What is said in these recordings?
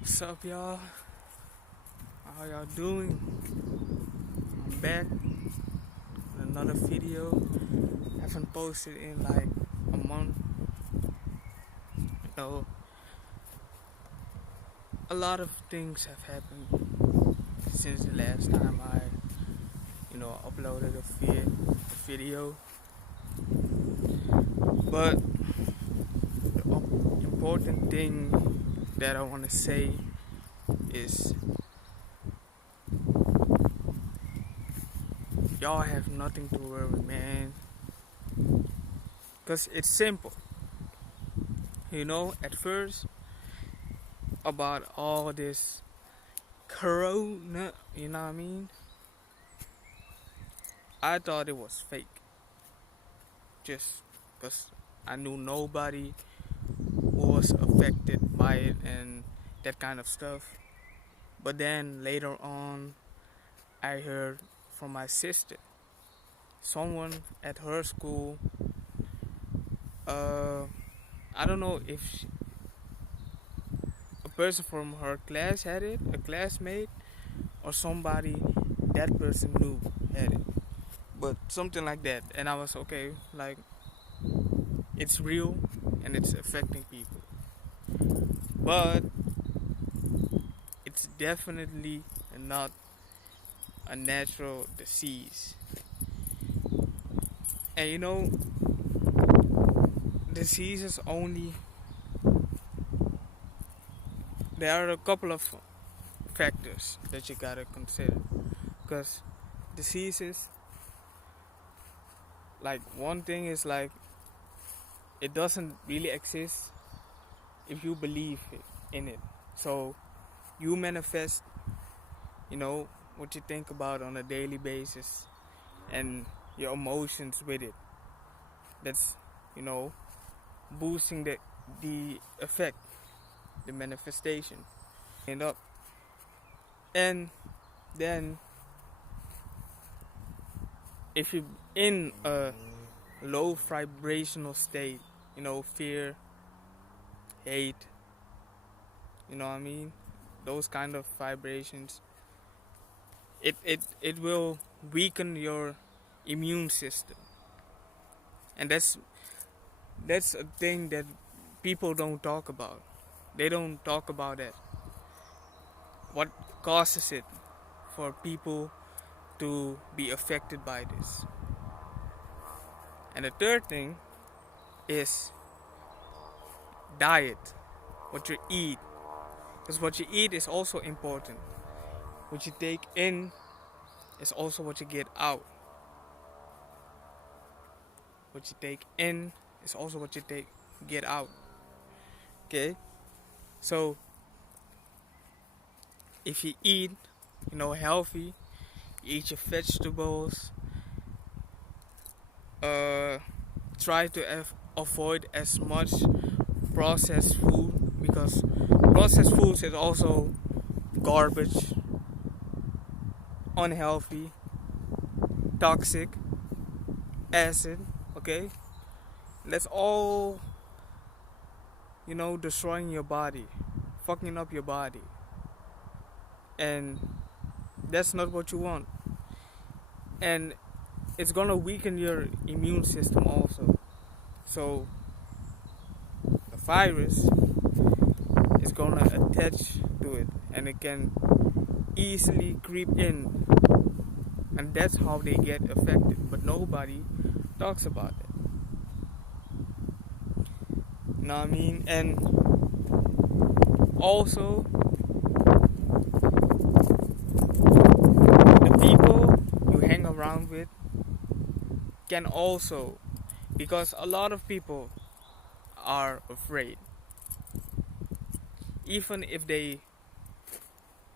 What's up, y'all? How y'all doing? I'm back with another video. Haven't posted in like a month. You know, a lot of things have happened since the last time I, uploaded a video. But the important thing that I want to say is y'all have nothing to worry, man. Because it's simple. At first, about all this corona, you know what I mean? I thought it was fake. Just because I knew nobody who was affected by it and that kind of stuff. But then later on, I heard from my sister, someone at her school. I don't know if a person from her class had it, a classmate, or somebody that person knew had it. But something like that. And I was okay, like, it's real and it's affecting people. But it's definitely not a natural disease. And diseases only, there are a couple of factors that you gotta consider. Because diseases, like, one thing is like, it doesn't really exist if you believe in it. So you manifest, what you think about on a daily basis and your emotions with it. That's, boosting the effect, the manifestation. And then if you're in a low vibrational state, fear, hate, you know what I mean? Those kind of vibrations, it will weaken your immune system. And that's a thing that people don't talk about. They don't talk about it. What causes it for people to be affected by this? And the third thing is diet, what you eat. Because what you eat is also important. What you take in is also what you get out. What you take in is also what you get out. Okay? So if you eat, healthy, you eat your vegetables, try to avoid as much processed food, because processed foods is also garbage, unhealthy, toxic, acid. Okay, that's all destroying your body, fucking up your body, and that's not what you want. And it's gonna weaken your immune system also. So the virus is gonna attach to it, and it can easily creep in, and that's how they get affected. But nobody talks about it. You know what I mean? And also, the people you hang around with can also, because a lot of people are afraid, even if they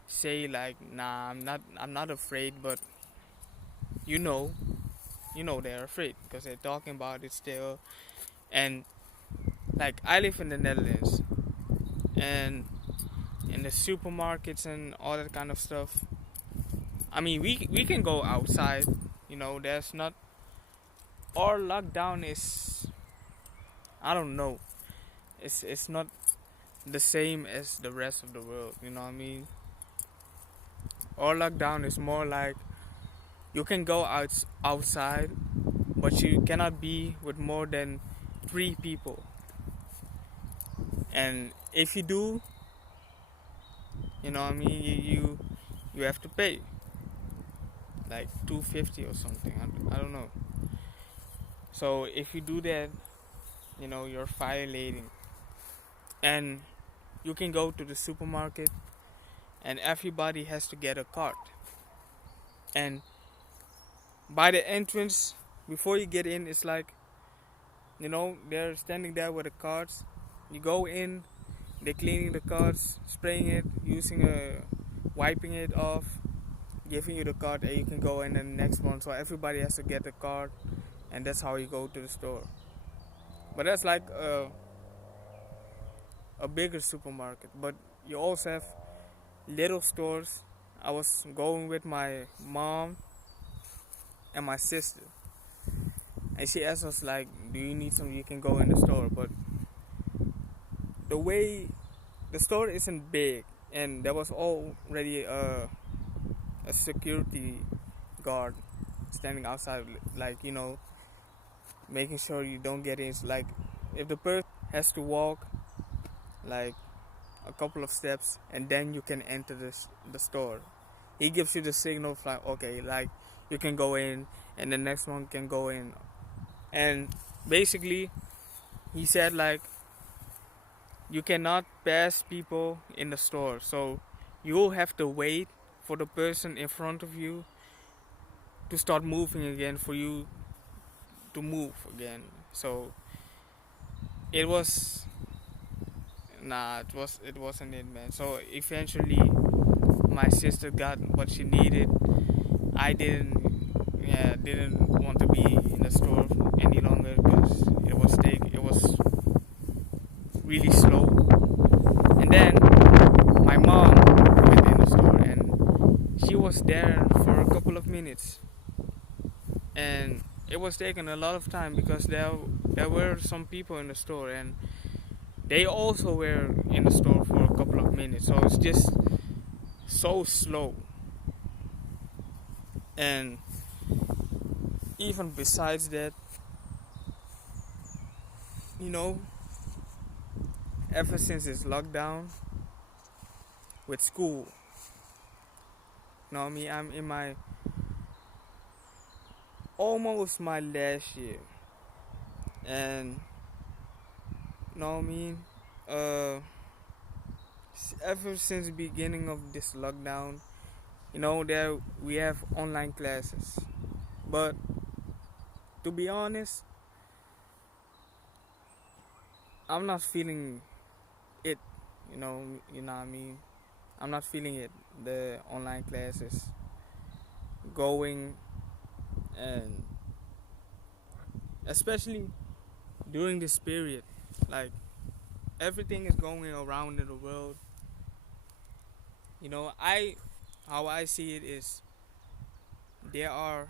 say like, nah, I'm not afraid, but they're afraid because they're talking about it still. And like, I live in the Netherlands, and in the supermarkets and all that kind of stuff, I mean, we can go outside, there's not, our lockdown is, I don't know, it's not the same as the rest of the world. You know what I mean? Our lockdown is more like you can go outside, but you cannot be with more than 3 people. And if you do, you know what I mean, you have to pay like 250 or something. I don't know. So if you do that, you're violating. And you can go to the supermarket, and everybody has to get a card. And by the entrance, before you get in, it's like, they're standing there with the cards. You go in, they're cleaning the cards, spraying it, wiping it off, giving you the card, and you can go in the next one. So everybody has to get the card, and that's how you go to the store. But that's like a bigger supermarket. But you also have little stores. I was going with my mom and my sister, and she asked us like, do you need something? You can go in the store. But the store isn't big, and there was already a security guard standing outside, like, making sure you don't get in. Like, if the person has to walk like a couple of steps, and then you can enter the store, he gives you the signal like, okay, like, you can go in, and the next one can go in. And basically he said like, you cannot pass people in the store, so you'll have to wait for the person in front of you to start moving again, for you to move again. So it was it wasn't it, man. So eventually my sister got what she needed. I didn't want to be in the store any longer because it was really slow. And then my mom went in the store, and she was there for a couple of minutes, and it was taking a lot of time because there were some people in the store, and they also were in the store for a couple of minutes. So it's just so slow. And even besides that, ever since it's lockdown with school, I'm in my almost my last year, and ever since the beginning of this lockdown, there we have online classes. But to be honest, I'm not feeling it. What I mean. I'm not feeling it. The online classes going, and especially during this period, like, everything is going around in the world. How I see it is, there are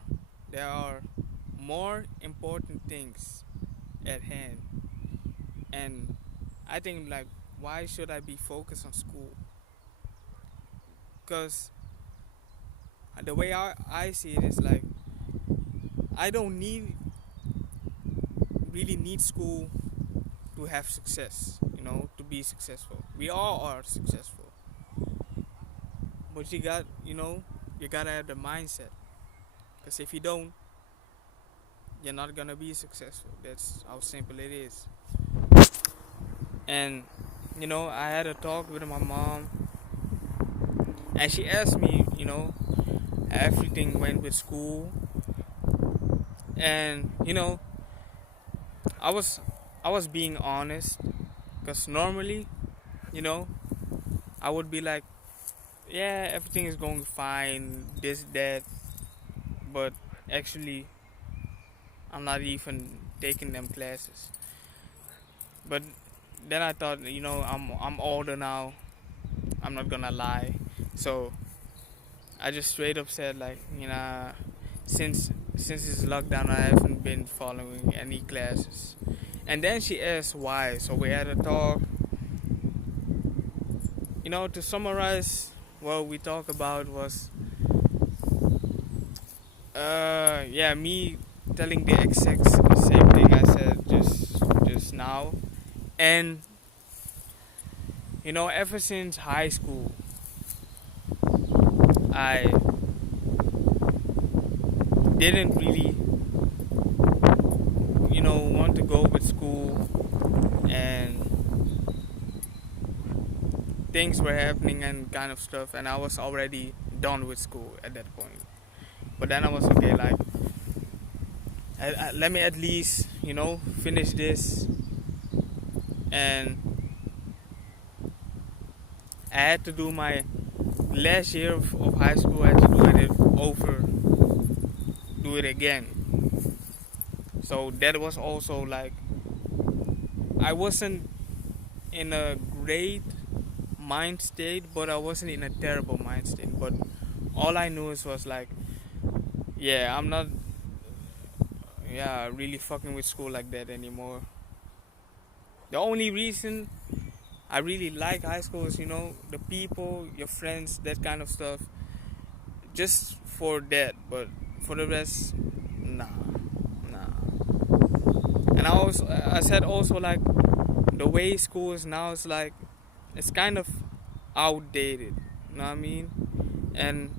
more important things at hand, and I think, like, why should I be focused on school? Because the way I see it is like, I don't really need school to have success, to be successful. We all are successful, but you gotta have the mindset. Because if you don't, you're not gonna be successful. That's how simple it is. And I had a talk with my mom, and she asked me, how everything went with school. And I was being honest, because normally, I would be like, yeah, everything is going fine, this, that, but actually I'm not even taking them classes. But then I thought, I'm older now, I'm not gonna lie. So I just straight up said, like, since it's lockdown, I haven't been following any classes. And then she asked why. So we had a talk, To summarize, what we talked about was, yeah, me telling the exact same thing I said just now, and ever since high school, I didn't really, want to go with school, and things were happening and kind of stuff, and I was already done with school at that point. But then I was okay, like, let me at least, finish this. And I had to do my last year of high school. I had to do it again. So that was also like, I wasn't in a great mind state, but I wasn't in a terrible mind state. But all I knew was like, yeah, I'm not, yeah, really fucking with school like that anymore. The only reason I really like high school is, the people, your friends, that kind of stuff. Just for that, but for the rest, nah, nah. And I said also, like, the way school is now is like, it's kind of outdated. You know what I mean? And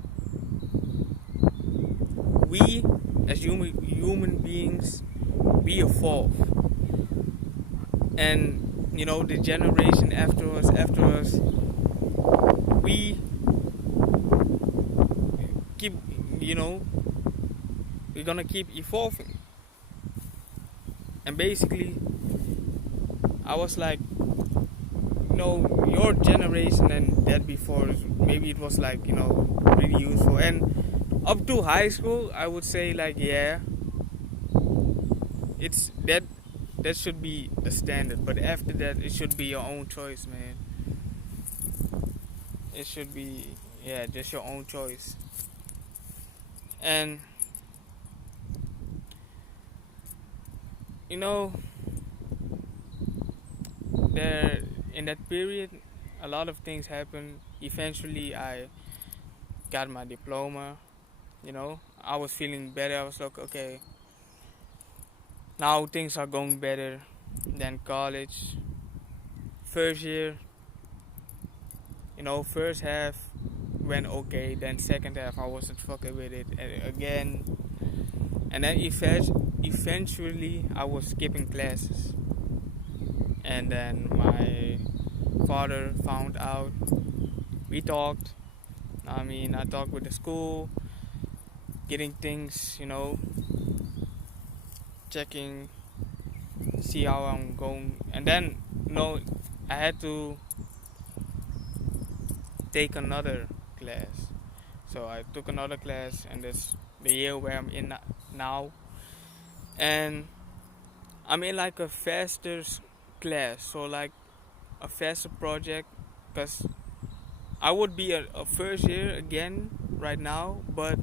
we, as human beings, we evolve. And the generation after us, we keep, we're gonna keep evolving. And basically, I was like, your generation and that before, maybe it was like, really useful. And up to high school, I would say, like, yeah, it's that should be the standard. But after that, it should be your own choice, man. It should be, yeah, just your own choice. And there, in that period, a lot of things happened. Eventually, I got my diploma. I was feeling better. I was like, okay, now things are going better than college. First year, first half went okay. Then second half, I wasn't fucking with it again. And then eventually, I was skipping classes. And then my father found out. We talked. I talked with the school, getting things, checking, see how I'm going. And then, I had to take another class. So I took another class, and that's the year where I'm in now. And I'm in like a faster class, so like a faster project, because I would be a first year again right now, but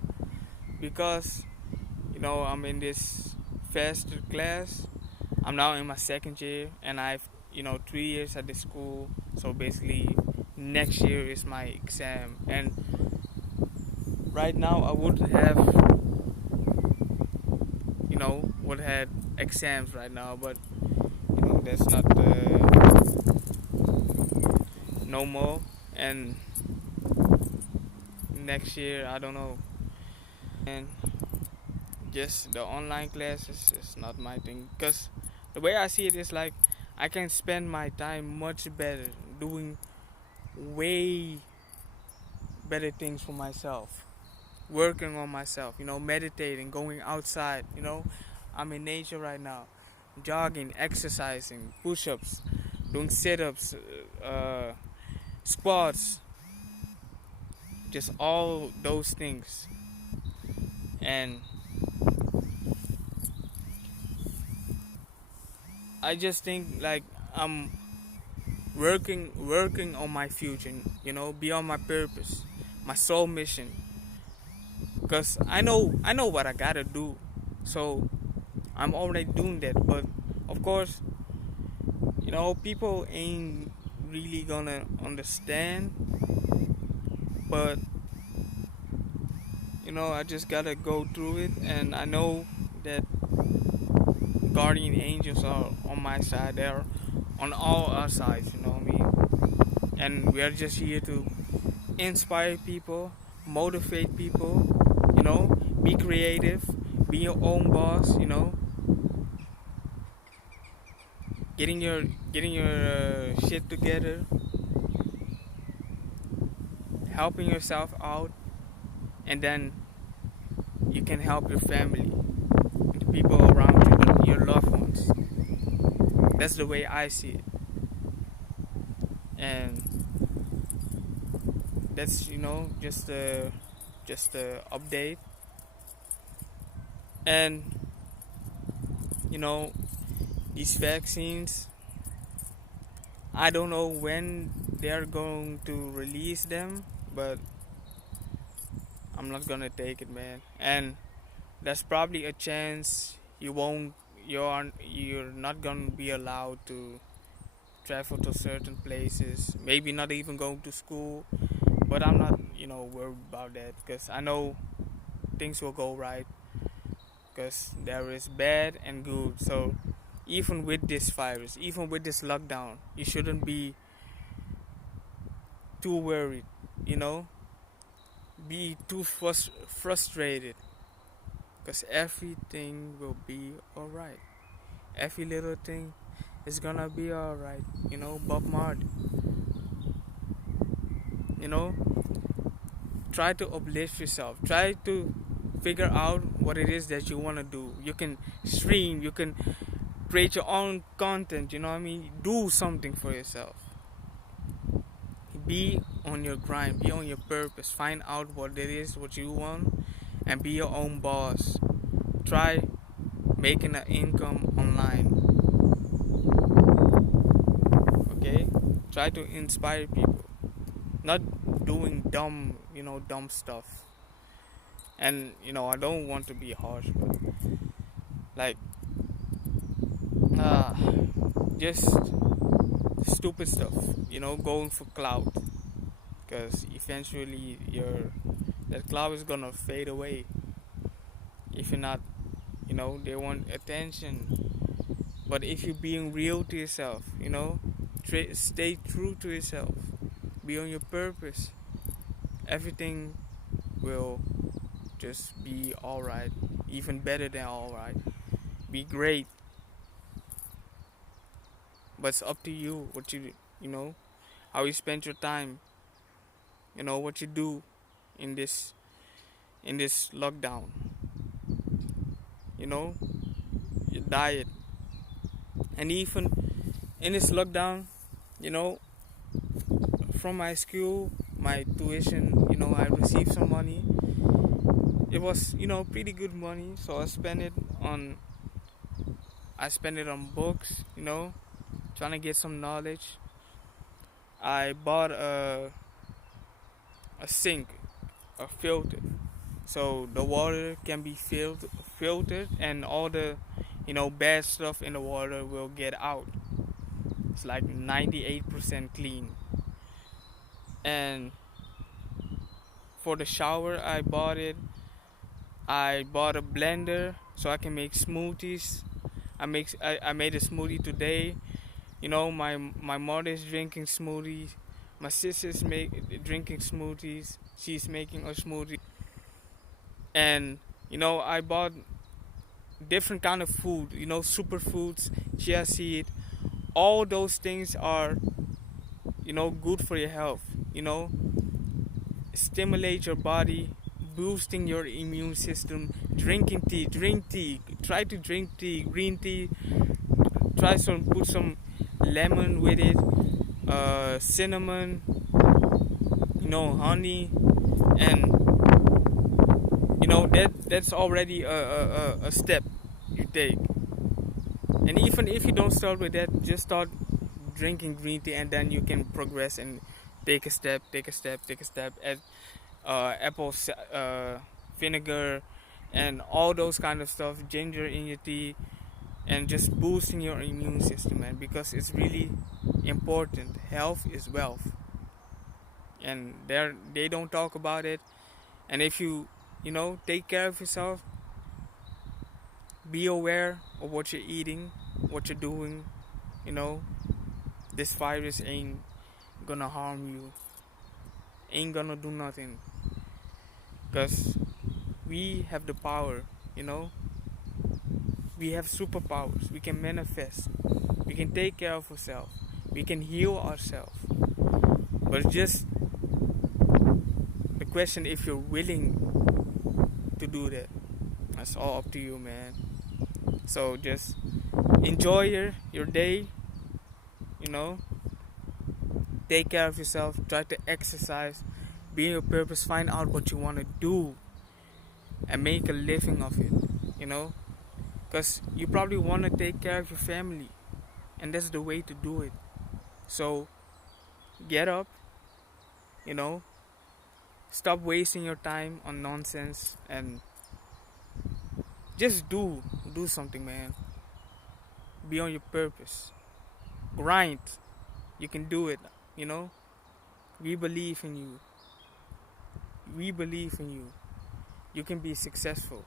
because I'm in this faster class, I'm now in my second year, and I've 3 years at the school. So basically, next year is my exam, and right now I would have exams right now, but that's not no more. And next year, I don't know. And just the online classes is not my thing, because the way I see it is like, I can spend my time much better doing way better things for myself, working on myself, meditating, going outside. I'm in nature right now, jogging, exercising, push-ups, doing sit-ups, squats, just all those things. And I just think, like, I'm working on my future, beyond my purpose, my soul mission. Because I know what I gotta do, so I'm already doing that. But of course, people ain't really gonna understand, but I just gotta go through it, and I know that guardian angels are on my side. They're on all our sides, you know what I mean? And we are just here to inspire people, motivate people, be creative, be your own boss, getting your shit together, helping yourself out, and then you can help your family, the people around you, your loved ones. That's the way I see it, and that's just a update. And you know these vaccines, I don't know when they're going to release them, but I'm not gonna take it, man. And there's probably a chance you're not gonna be allowed to travel to certain places, maybe not even going to school. But I'm not worried about that, because I know things will go right, because there is bad and good. So even with this virus, even with this lockdown, you shouldn't be too worried, you know be too frustrated, because everything will be alright. Every little thing is gonna be alright. Bob Marley. you know Try to uplift yourself, try to figure out what it is that you want to do. You can stream, you can create your own content, do something for yourself. Be on your grind, be on your purpose, find out what it is what you want, and be your own boss. Try making an income online. Okay, try to inspire people, not doing dumb stuff. And I don't want to be harsh, but like uh just stupid stuff, going for clout, because eventually that cloud is gonna fade away if you're not. They want attention, but if you're being real to yourself, stay true to yourself, be on your purpose, everything will just be alright, even better than alright, be great. But it's up to you what how you spend your time, what you do in this lockdown, your diet. And even in this lockdown, you know from my school, my tuition, I received some money. It was pretty good money, so I spent it on books, trying to get some knowledge. I bought a sink, a filter, so the water can be filtered, and all the bad stuff in the water will get out. It's like 98% clean. And for the shower, I bought a blender so I can make smoothies. I made a smoothie today. My mother is drinking smoothies. My sister's drinking smoothies. She's making a smoothie. And I bought different kind of food. Superfoods, chia seed. All those things are good for your health. Stimulate your body, boosting your immune system. Drink tea. Try to drink tea, green tea. Put some lemon with it, cinnamon, honey, and that's already a step you take. And even if you don't start with that, just start drinking green tea, and then you can progress and take a step, add apple vinegar and all those kind of stuff, ginger in your tea, and just boosting your immune system, man, because it's really important. Health is wealth, and they don't talk about it. And if you, take care of yourself, be aware of what you're eating, what you're doing. You know, this virus ain't gonna harm you, ain't gonna do nothing, cause we have the power. You know, we have superpowers. We can manifest. We can take care of ourselves. We can heal ourselves. But it's just the question if you're willing to do that. That's all up to you, man. So just enjoy your day, you know. Take care of yourself. Try to exercise. Be in your purpose. Find out what you want to do and make a living of it, you know. Because you probably want to take care of your family, and that's the way to do it. So get up, you know. Stop wasting your time on nonsense and just do something, man. Be on your purpose. Grind. You can do it, you know. We believe in you. We believe in you. You can be successful.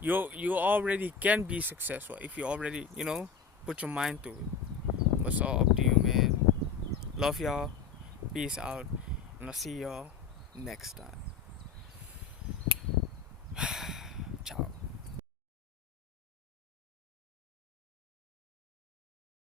You already can be successful if you already, put your mind to it. But it's all up to you, man. Love y'all. Peace out. And I'll see y'all next time.